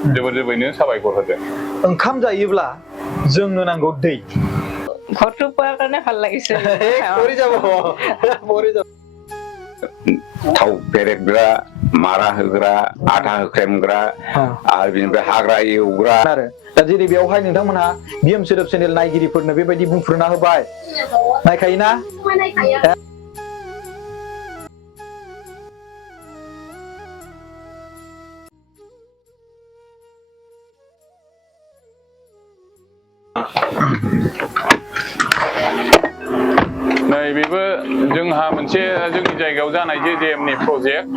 जोबोरैनो साबायखर होदों ओंखाम जायोब्ला जोंनो नांगौ दै ঘৰটোৰ কাৰণে ভাল লাগিছে পৰি যাব পৰি যাব थाव फेरेदग्रा मारा होग्रा आटा होख्रेमग्रा आरो बिनिफ्राय हाग्रा एवग्रा आरो दा जेरै बेवहाय नोंथांमोनहा बिएम सोदोब चेनेल नायगिरिफोरनो बेबायदि बुंफुरना होबाय नायखायोना नैबेबो जोंहा मोनसे जोंनि जायगायाव जानाय जेजेएमनि प्रजेक्ट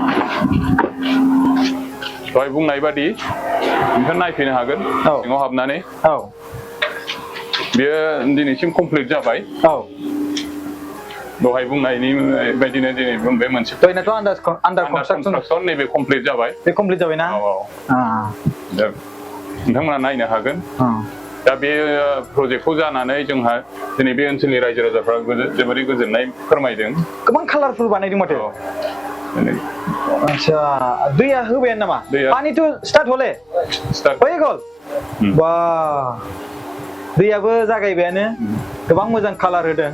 दहाय बुंनाय बादि नोंथां नायफैनो हागोन सिङाव हाबनानै बेयो दिनैसिम कमप्लिट जाबाय दहाय बुंनायनि बायदिनो दिनै बे मोनसे दहायनाथ' आन्डार कनस्ट्राक्सन नैबे कमप्लिट जाबाय बे कमप्लिट जाबायना दा नोंथांमोना नायनो हागोन दा बे प्रजेक्टखौ जानानै जोंहा दिनै बे ओनसोलनि रायजो राजाफ्रा जोबोरै गोजोननाय फोरमायदों गोबां कालारफुल बानायदों माथो अच्छा दैया होबायानो नामा पानी तो स्टार्ट होले होय गल वाह दैयाबो जागायबायानो गोबां मोजां कालार होदों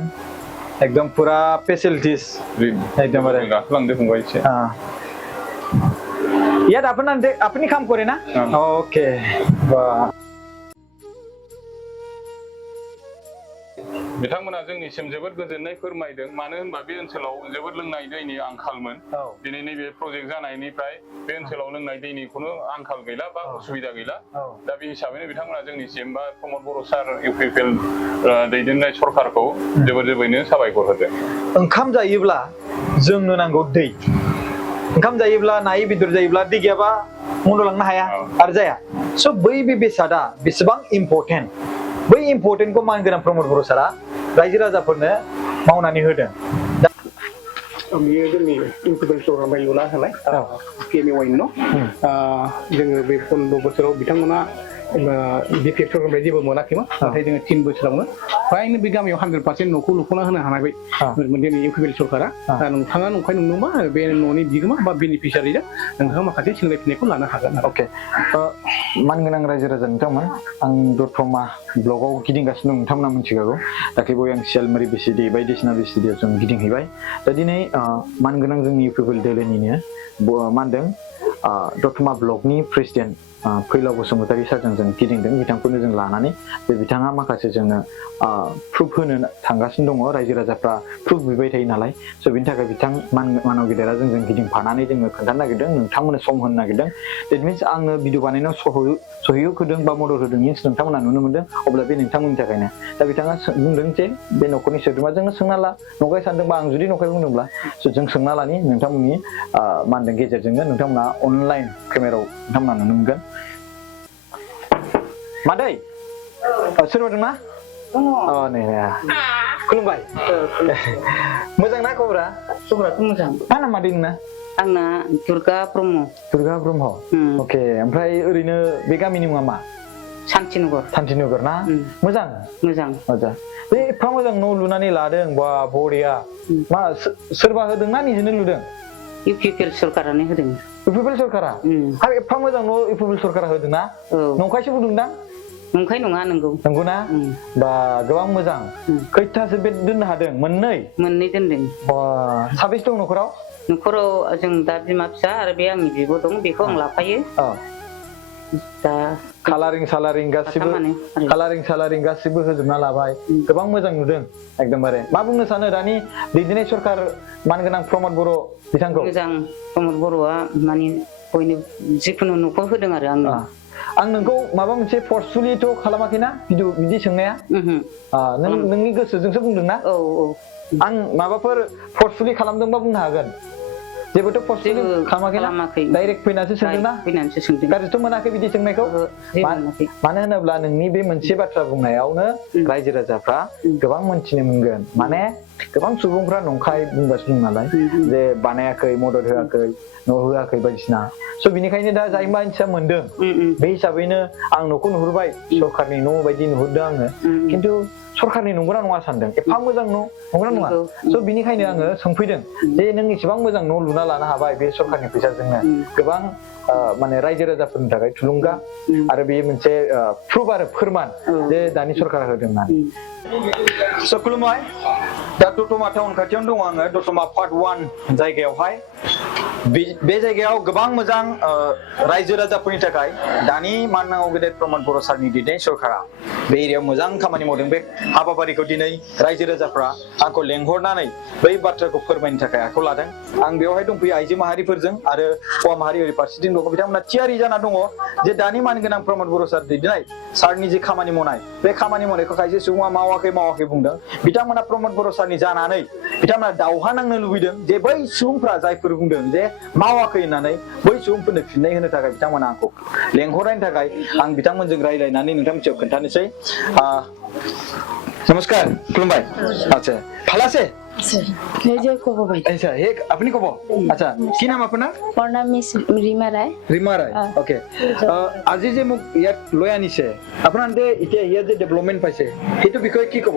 एकदम पूरा फेसिलिटीज एकदमबारे गाखोलांदो फंबाय एसे याद अपनी काम करे ना ओके वाह बिथांमोना जोंनिसिम जोबोद गोजोननाय फोरमायदों मानो होनबा बे ओनसोलाव जोबोद लोंनाय दैनि आंखालमोन दिनै नैबे प्रजेक्ट जानायनिफ्राय बे ओनसोलाव लोंनाय दैनि खुनु आंखाल गैला बा उसुबिदा गैला दा बे हिसाबैनो बिथांमोना जोंनिसिम बा प्रमद बर' सार इउपिपिएल दैदेननाय सरकारखौ जोबोरैनो साबायखर होदों ओंखाम जायोब्ला जोंनो नांगौ दै ओंखाम जायोब्ला नायै बेदर जायोब्ला दै गैयाबा मन्दलांनो हाया आरो जाया स' बै बे बेसादा बेसेबां इम्परटेन्ट बै इम्परटेन्टखौ मानगोनां प्रमद बर' सारा रायजो राजाफोरनो मावनानै होदों बेयो जोंनि इउपिपिएल सरकारनिफ्राय लुना होनाय पिएमएवाइ न' जोङो बे 15 बोसोराव बिथांमोना बिपिएफ सरकारनिफ्राय जेबो मोनाखैमोन नाथाय जोङो 3 बोसोरावनो फ्रायनो बे गामियाव 100% न'खौ लुफुंना होनो हानाय जोंनि इउपिपिएल सरकारा नोंथाङा नंखाय नंदोंबा बे न'नि बिगोमा बा बेनिफिसियारिजों नोंथाङा माखासे सोंनाय फिननायखौ लानो हागोन अके मानगोनां रायजो राजा नोंथांमोन आं दतमा ब्लगाव गिदिंगासिनो दं नोंथांमोना मिथिखागौ दाख्लैबावै आं सियालमारि बिसिडि बायदिसिना बिसिडियाव जों गिदिंहैबाय दा दिनै मानगोनां जोंनि इउपिपिएल दोलोनिनो मा होनदों दतमा ब्लकनि प्रेसिडेन्ट फैलाव बसुमतारी सारजों जों गिदिंदों बिथांखौनो जों लानानै बे बिथाङा माखासे जोंनो प्रुफ होनो थांगासिनो दङ रायजो राजाफ्रा प्रुफ बिबाय थायो नालाय स' बिनि थाखाय बिथां मानव गेदेरा जों गिदिंफानानै जोङो खोन्थानो नागिरदों नोंथांमोननो सम होनो नागिरदों देट मिन्स आङो भिडिअ बानायनायाव सहयोग होदों बा मदद होदों मिन्स नोंथांमोना नुनो मोनदों अब्ला बे नोंथांमोननि थाखायनो दा बिथाङा बुंदों जे बे न'खरनि सोद्रोमा जोंनो सोंना ला नंखाय सानदोंबा आं जुदि नंखाय बुंदोंब्ला जों सोंना लानि नोंथांमोननि मा होनदों गेजेरजोंनो नोंथांमोना अनलाइन केमेरायाव नोंथांमोना नुनो मोनगोन मादै सोरबा दंना नै खुलुमबाय मोजां ना खबरा खबराथ' मोजां मा नाम मादै नोंना आंना दुर्गा ब्रह्म अके ओमफ्राय ओरैनो बे गामिनि मुङा मा शान्तिनगर ना मोजां बे एफा मोजां न' लुनानै लादों बा बरिया मा सोरबा होदोंना निजेनो लुदों इउपिपिएल सरकारानो होदों इउपिपिएल सरकारा आरो एफा मोजां न' इउपिपिएल सरकारा होदोंना नंखायसो बुंदोंदां नंखाय नङा नंगौना बा गोबां मोजां खैथासो बेड दोननो हादों मोननै दोनदों साबेसे दं न'खराव जों दा बिमा फिसा आरो बे आंनि बिब' दं बेखौ आं लाफायो दा कालारिं सालारिं गासिबो होजोबना लाबाय गोबां मोजां नुदों एकदमबारे मा बुंनो सानो दानि दैदेननाय सरकार मानगोनां प्रमद बर' बिथांखौ मोजां प्रमद बर'आ माने बयनो जिखुनु न'खौ होदों आरो आं नोंखौ माबा मोनसे फर्सफुलिथ' खालामाखैना बिदि सोंनाया नोंनि गोसोजोंसो बुंदोंना आं माबाफोर फर्सफुलि खालामदोंबा बुंनो हागोन जेबोथ' फर्सफुलि खालामाखै डाइरेक्ट फैनानैसो सोंदोंना गाज्रिथ' मोनाखै बिदि सोंनायखौ मानो होनोब्ला नोंनि बे मोनसे बाथ्रा बुंनायावनो रायजो राजाफ्रा गोबां मोनथिनो मोनगोन माने गोबां सुबुंफ्रा नंखाय बुंगासिनो दं नालाय जे बानायाखै मदद होआखै न' होआखै बायदिसिना स' बिनिखायनो दा जाय मानसिया मोनदों बे हिसाबैनो आं न'खौ नुहुरबाय सरकारनि न' बायदि नुहुरदों आङो खिन्थु सरकारनि नंगौना नङा सानदों एफा मोजां न' नंगौना नङा स' बिनिखायनो आङो सोंफैदों जे नों इसेबां मोजां न' लुना लानो हाबाय बे सरकारनि फैसाजोंनो गोबां माने रायजो राजाफोरनि थाखाय थुलुंगा आरो बे मोनसे प्रुफ आरो फोरमान जे दानि सरकारा होदों होननानै स' खुलुमबाय दा दतमा टाउन खाथियावनो दङ आङो दतमा पार्ट 1 जायगायावहाय बे जायगायाव गोबां मोजां रायजो राजाफोरनि थाखाय दानि माननांगौ गेदेर प्रमद बर' सारनि दैदेन सरकारा बे एरियायाव मोजां खामानि मावदों बे हाबाफारिखौ दिनै रायजो राजाफ्रा आंखौ लेंहरनानै बै बाथ्राखौ फोरमायनो थाखाय आखायाव लादों आं बेवहाय दंफैयो आइजो माहारिफोरजों आरो हौवा माहारि ओरै फारसेथिं दङ बिथांमोना थियारि जाना दङ जे दानि मानगोनां प्रमद बर' सार दैदेननाय सारनि जे खामानि मावनाय बे खामानि मावनायखौ खायसे सुबुङा मावाखै बुंदों बिथांमोना प्रमद बर' सारनि जानानै बिथांमोना दावहा नांनो लुबैदों जे बै सुबुंफ्रा जायफोर बुंदों जे मावाखै होननानै बै सुबुंफोरनो फिननाय होनो थाखाय बिथांमोना आंखौ लेंहरनायनि थाखाय आं बिथांमोनजों रायलायनानै नोंथांमोनसियाव खोन्थानोसै नमस्कार खुलुमबाय আচ্ছা ভালো আছে এই যে কব ভাই আচ্ছা হে আপনি কব আচ্ছা কি নাম আপোনাৰ মোৰ নাম মিস রিমা রায় রিমা রায় ওকে আজি যে মোক ইয়াত লৈ আনিছে আপোনালোকে এতিয়া ইয়াত যে ডেভেলপমেন্ট পাইছে সেইটো বিষয়ে কি কব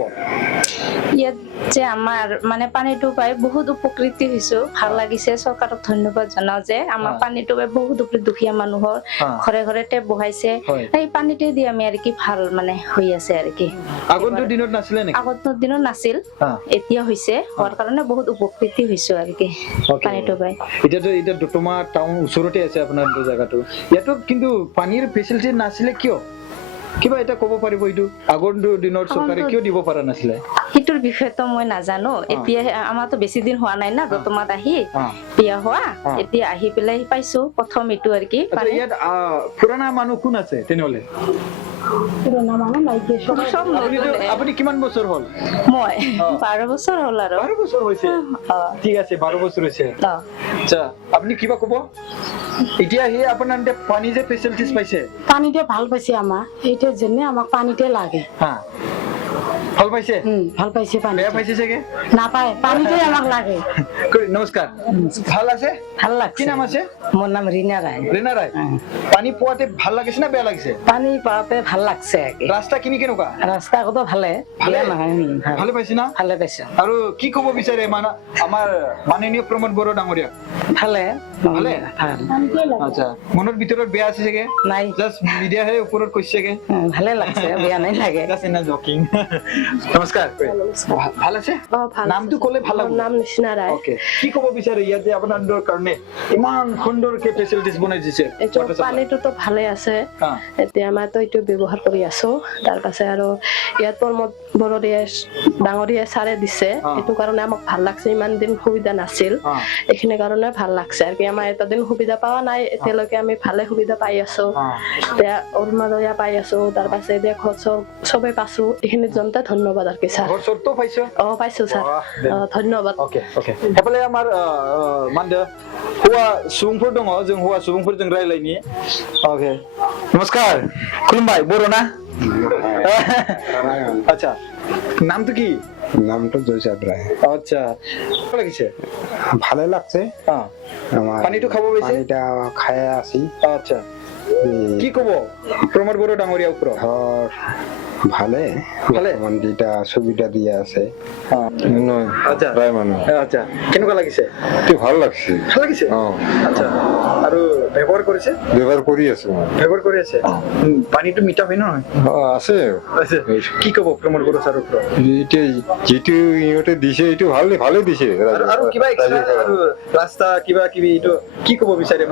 ইয়াত যে আমাৰ মানে পানীটো পাই বহুত উপকৃত হৈছো ভাল লাগিছে চৰকাৰক ধন্যবাদ জনাও যে আমাৰ পানীটো পাই বহুত দুখীয়া মানুহৰ ঘৰে ঘৰে টেপ বহাইছে এই পানীটো দি আমি আৰু কি ভাল মানে হৈ আছে আৰু কি আগন্তুক দিনত নাছিলে নেকি আগন্তুক দিনত নাছিল এতিয়া হৈছে হোৱাৰ কাৰণে বহুত উপকৃত হৈছো আৰু কি পানীটো পাই এতিয়া দতমা টাউন ওচৰতে আছে আপোনাৰ জায়গাটো ইয়াতো কিন্তু পানীৰ ফেচিলিটি নাছিলে কিয় কিবা এটা ক'ব পাৰিব এইটো আগৰ দিনৰ চৰকাৰে কিয় দিব পৰা নাছিলে হিটোৰ বিষয়টো মই নাজানো এতিয়া আমাৰতো বেছি দিন হোৱা নাই না দতমাত আহি বিয়া হোৱা এতিয়া আহি পেলাই পাইছো প্ৰথম ইটো আৰু কি ইয়াত পুৰণা মানুহ কোন আছে তেনেহলে আপুনি কিমান বছৰ হ'ল মই 12 বছৰ হ'ল আৰু 12 বছৰ হৈছে ঠিক আছে 12 বছৰ হৈছে আচ্ছা আপুনি কিবা ক'ব এতিয়া হে আপোনাৰ পানী যে ফেচিলিটিজ পাইছে পানীতে ভাল পাইছে আমাৰ এইটো যেনে আমাক পানীতে লাগে ভাল পাইছে ভাল পাইছে পানী বেয়া পাইছে চাগে নাপায় পানীতে আমাক লাগে নমস্কাৰ ভাল আছে ভাল লাগছে কি নাম আছে মোৰ নাম ৰীনা ৰায় ৰীনা ৰায় পানী পোৱাতে ভাল লাগিছে না বেয়া লাগিছে পানী পাওঁতে ভাল লাগছে ৰাস্তা কিনি কেনেকুৱা ৰাস্তা কত ভালে বেয়া নহয় ভালে পাইছে না ভালে পাইছো আৰু কি ক'ব বিচাৰে আমাৰ মাননীয় প্ৰমোদ বড়ো ডাঙৰীয়া ভালে ভালে আচ্ছা মনৰ ভিতৰত বেয়া আছে চাগে নাই জাস্ট মিডিয়াহে ওপৰত কৈছে চাগে ভালে লাগছে বেয়া নাই লাগে জাস্ট ইন জকিং নমস্কাৰ ভাল আছে নামটো ক'লে ভাল লাগিব নাম নিচিনা ৰায় ওকে কি ক'ব বিচাৰে ইয়াতে আপোনালোকৰ কাৰণে ইমান সুন্দৰকে ফেচিলিটিজ বনাই দিছে পানীটোতো ভালে আছে এতিয়া আমাৰতো এইটো ব্যৱহাৰ কৰি আছো তাৰ পাছে আৰু ইয়াত প্ৰমোদ বড়োয়ে ডাঙৰীয়া চাৰে দিছে এইটো কাৰণে আমাক ভাল লাগছে ইমান দিন সুবিধা নাছিল এইখিনি কাৰণে ভাল লাগছে আৰু কি আমাৰ এটা দিন সুবিধা পোৱা নাই এতিয়ালৈকে আমি ভালে সুবিধা পাই আছো এতিয়া অৰুণোদয়া পাই আছো তাৰ পাছে এতিয়া ঘৰ চবে পাইছো এইখিনি জনতা ধন্যবাদ আৰু কি ছাৰ ঘৰটো পাইছো পাইছো ছাৰ ধন্যবাদ ওকে এফালে আমাৰ মানদে হौवा सुबुंफोर दङ जों हौवा सुबुंफोरजों रायलायनि ओके नमस्कार खुलुमबाय बर' ना আচ্ছা নামটো কি নামটো জয়সাদ রায় আচ্ছা ভালো লাগিছে ভালে লাগছে পানীটো খাব পাইছে পানীটা খাই আছি আচ্ছা কি কব প্ৰমোদ বড়ো ডাঙৰীয়া ওপৰত ভালে মন্দিৰটা সুবিধা দিয়া আছে আচ্ছা প্ৰায় মানুহ আচ্ছা কেনেকুৱা লাগিছে ভাল লাগছে ভাল লাগিছে আচ্ছা আৰু ব্যৱহাৰ কৰিছে ব্যৱহাৰ কৰি আছো ব্যৱহাৰ কৰি আছে পানীটো মিঠা হয় নহয় আছে কি কব প্ৰমোদ বড়ো ছাৰৰ ওপৰত এতিয়া যিটো ইহঁতে দিছে এইটো ভালে দিছে আৰু কিবা আৰু ৰাস্তা কিবা কিবি এইটো কি কব বিচাৰে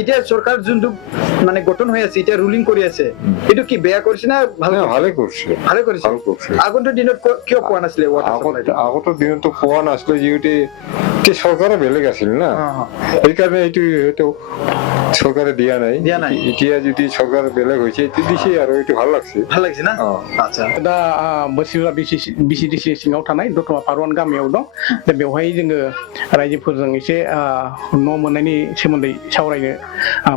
এতিয়া চৰকাৰ যোনটো মানে গঠন হৈ আছে এতিয়া ৰুলিং কৰি আছে এইটো কি বেয়া কৰিছে না ভালে কৰিছে আগন্তুক দিনত কিয় পোৱা নাছিলে আগন্তুক দিনতো পোৱা নাছিলে যিহেতু চৰকাৰে বেলেগ আছিল না সেইকাৰণে এইটো চৰকাৰে দিয়া নাই এতিয়া যদি চৰকাৰ বেলেগ হৈছে এইটো দিছে আৰু এইটো ভাল লাগছে না আচ্ছা दा बोसोरा बिसिडिसि सिङाव थानाय दतमा पारवान गामियाव दं दा बेवहाय जोङो रायजोफोरजों एसे न' मोननायनि सोमोन्दै सावरायनो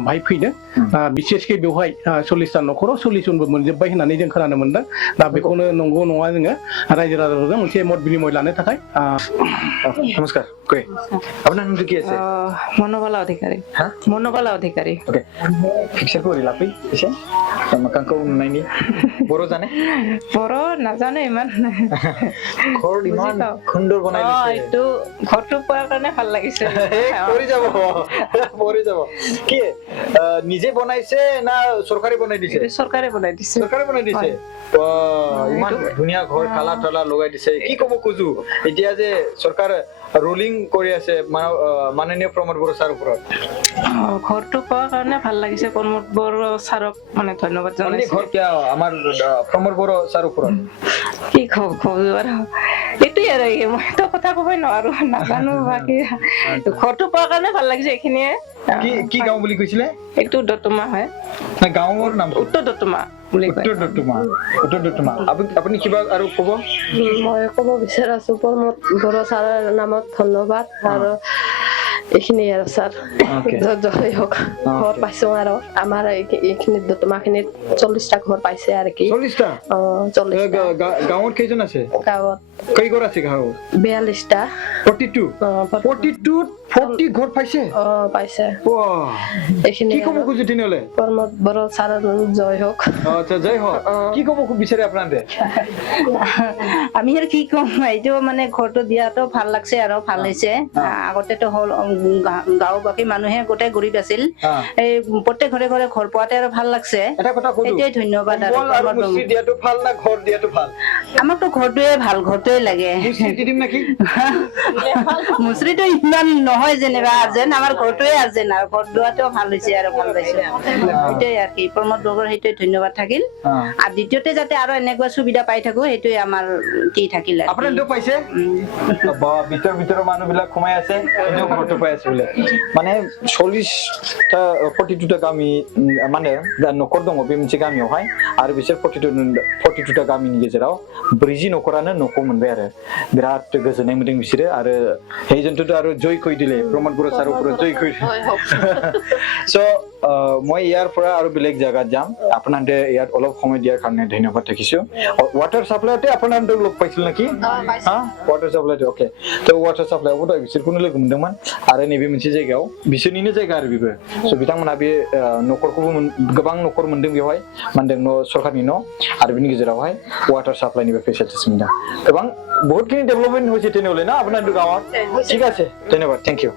बाहाय फैदों बिसेसकै बेवहाय 40टा न'खराव 40 जनबो मोनजोब्बाय होननानै जों खोनानो मोनदों दा बेखौनो नंगौ नङा जोङो रायजो राजाफोरजों मोनसे मत बिनिमय लानो थाखाय নমস্কাৰ কই আপোনাৰ নামটো কি আছে মনোবালা অধিকাৰী মনোবালা অধিকাৰী ওকে ফিক্সাৰ কৰি লাপি পিছে मोखांखौ नुनायनि बर' जाने बर' নাজানো ইমান ঘৰ ইমান সুন্দৰ বনাই দিছে এইটো ঘৰটো পোৱাৰ কাৰণে ভাল লাগিছে পৰি যাব কি নিজে বনাইছে না চৰকাৰে বনাই দিছে চৰকাৰে বনাই দিছে ইমান ধুনীয়া ঘৰ কালাৰ টালাৰ লগাই দিছে কি ক'ব খোজো এতিয়া যে চৰকাৰ ৰুলিং কৰি আছে মাননীয় প্ৰমোদ বড়ো ছাৰৰ ওপৰত ঘৰটো পোৱাৰ কাৰণে ভাল লাগিছে প্ৰমোদ বড়ো ছাৰক মানে ধন্যবাদ জনাইছো ঘৰ কিয় আমাৰ প্ৰমোদ বড়ো ছাৰৰ ওপৰত কি খবৰ আৰু এইটোৱে আৰু মইতো কথা ক'বই নোৱাৰো নাজানো বাকী ঘৰটো পোৱাৰ কাৰণে ভাল লাগিছে এইখিনিয়ে কি গাঁও বুলি কৈছিলে এইটো দতুমা হয় গাঁৱৰ নাম উত্তৰ দতুমা বুলি কয় উত্তৰ দতুমা আপুনি কিবা আৰু ক'ব মই ক'ব বিচাৰিছো প্ৰমোদ বড়ো ছাৰৰ নামত ধন্যবাদ আৰু এইখিনি আৰু ছাৰ জয় হওক ঘৰ পাইছো আৰু আমাৰ এইখিনিত দতুমাখিনিত 40টা ঘৰ পাইছে আৰু কি 40টা গাঁৱত কেইজন আছে গাঁৱত কেই ঘৰ আছে গাঁৱত 42টা 40 ঘৰ পাইছে পাইছে এইখিনি কি ক'ব খুজি তেনেহ'লে প্ৰমোদ বড়ো ছাৰৰ জয় হওক আচ্ছা জয় হওক কি ক'ব খুব বিচাৰে আপোনালোকে আমি আৰু কি ক'ম এইটো মানে ঘৰটো দিয়াটো ভাল লাগছে আৰু ভাল হৈছে আগতেতো হ'ল গাঁওবাসী মানুহে গোটেই গৰীব আছিল এই প্ৰত্যেক ঘৰে ঘৰে ঘৰ পোৱাতে আৰু ভাল লাগছে এটা কথা ক'লো এতিয়াই ধন্যবাদ আৰু মুচি দিয়াটো ভাল না ঘৰ দিয়াটো ভাল আমাকতো ঘৰটোৱে ভাল ঘৰটোৱে লাগে মুচি দিম নেকি মুচৰিটো ইমান নহয় যেনিবা যেন আমাৰ ঘৰটোৱে আছে না ঘৰ দুৱাটো ভাল হৈছে আৰু ভাল পাইছো এইটোৱে আৰু কি প্ৰমোদ বড়োৰ সেইটোৱে ধন্যবাদ থাকিল আৰু দ্বিতীয়তে যাতে আৰু এনেকুৱা সুবিধা পাই থাকো সেইটোৱে আমাৰ কি থাকিল আপোনালোকে পাইছে ভিতৰৰ মানুহবিলাক সোমাই আছে এনেও ঘৰটো পাই আছে বোলে মানে 42টা গাमि মানে न'खर दङ बे मोनसे गामियावहाय आरो बिसोर 42टा गामिनि गेजेराव 40 न'खरानो न'खौ मोनबाय आरो बिराद गोजोननाय मोनदों बिसोरो आरो সেইজনটোতো আৰু জয় কৈ দিলে প্ৰমোদ বড়ো ছাৰৰ ওপৰত জয় কৈ সো মই ইয়াৰ পৰা আৰু বেলেগ জায়গাত যাম আপোনালোকে ইয়াত অলপ সময় দিয়াৰ কাৰণে ধন্যবাদ থাকিছো वाटार साप्लाइতে আপোনালোক লগ পাইছিল নেকি वाटार साप्लाइতে ओके তো वाटार साप्लाइआवबो दा बिसोरखौनो लोगो मोनदोंमोन आरो नैबे मोनसे जायगायाव बिसोरनिनो जायगा आरो बेबो सो बिथांमोना बे न'खरखौबो गोबां न'खर मोनदों बेवहाय मानदों न' सरकारनि न' आरो बिनि गेजेरावहाय वाटार साप्लाइनि फेसिलिटिस मोनदों गोबां बहुतखिनि डेभेलपमेन्ट হৈছে তেনেহ'লে ना আপোনালোকৰ गावात ঠিক আছে ধন্যবাদ थैंक यू